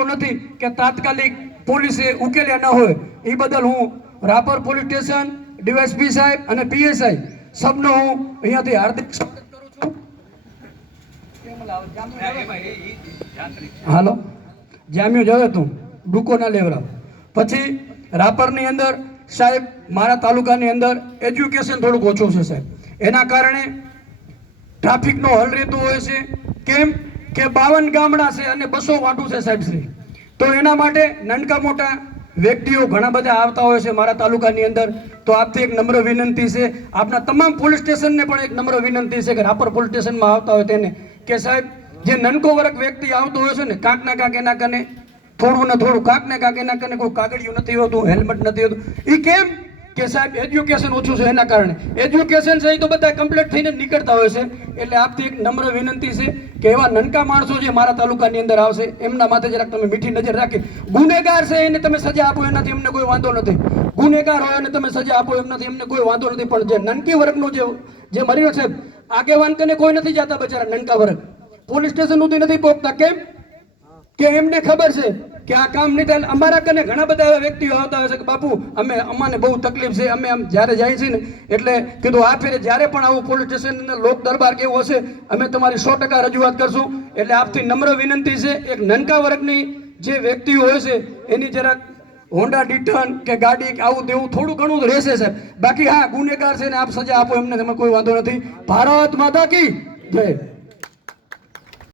ઉકેલો નથી કે તાત્કાલિક પોલીસે ઉકેલ્યા ન હોય, એ બદલ હું રાપર પોલીસ સ્ટેશન, ડીવાયએસપી સાહેબ અને પીએસઆઈ સબનો હું અહીંયાથી હાર્દિક સ્વાગત કરું છું. હાલો જામ્યો જવે તું ડૂકો ના લેવરાવ. પછી રાપરની અંદર સાહેબ મારા તાલુકાની અંદર એજ્યુકેશન થોડુંક ઓછું છે સાહેબ, એના કારણે ટ્રાફિકનો હલ રહેતો હોય છે. કેમ કે 52 ગામડા છે અને 200 વાટું છે સાહેબ શ્રી. તો એના માટે નાનકા મોટા વ્યક્તિઓ ઘણા બધા આવતા હોય છે મારા તાલુકાની અંદર. તો આપથી એક નમ્ર વિનંતી છે, આપના તમામ પોલીસ સ્ટેશનને પણ એક નમ્ર વિનંતી છે કે રાપર પોલીસ સ્ટેશનમાં આવતા હોય તેને કે સાહેબ જે નનકો વર્ગ વ્યક્તિ આવતો હોય છે ને, કાંક ના કાંક એના કને થોડું ને થોડું, કાંક ને કાંક એના કને કોઈ કાગળિયું નથી હોતું, હેલ્મેટ નથી હોતું. એ કેમ કે સાહેબ એજ્યુકેશન ઓછું છે એના કારણે. એજ્યુકેશન છે એ તો બધા કમ્પ્લીટ થઈને નીકળતા હોય છે. એટલે આપથી એક નમ્ર વિનંતી છે કે એવા નનકા માણસો જે મારા તાલુકાની અંદર આવશે એમના માથે જરાક તમે મીઠી નજર રાખી. ગુનેગાર છે એને તમે સજા આપો એનાથી અમને કોઈ વાંધો નથી, ગુનેગાર હોય અને તમે સજા આપો એમનાથી અમને કોઈ વાંધો નથી. પણ જે નનકી વર્ગનો જે મર્યો છે, આગેવાન કને કોઈ નથી જતા બચારા નનકા વર્ગ, પોલીસ સ્ટેશન સુધી નથી પહોંચતા. કેમ કે એમને ખબર છે કે આ કામ નહીં થાય. અમારા કને ઘણા બધા એવા વ્યક્તિઓ આવતા હોય છે કે બાપુ અમાને બહુ તકલીફ છે, અમે આમ જ્યારે જાય છે ને એટલે કીધું આ ફેરે જ્યારે પણ આવું પોલીસ સ્ટેશન લોક દરબાર કેવું હશે અમે તમારી 100% રજૂઆત કરશું. એટલે આપથી નમ્ર વિનંતી છે, એક નનકા વર્ગની જે વ્યક્તિઓ હોય છે એની જરાક હોન્ડા ડિટન કે ગાડી આવું તેવું થોડું ઘણું રહેશે સાહેબ. બાકી હા ગુનેગાર છે ને આપ સજા આપો એમને તમે કોઈ વાંધો નથી. ભારત માતા કી જય.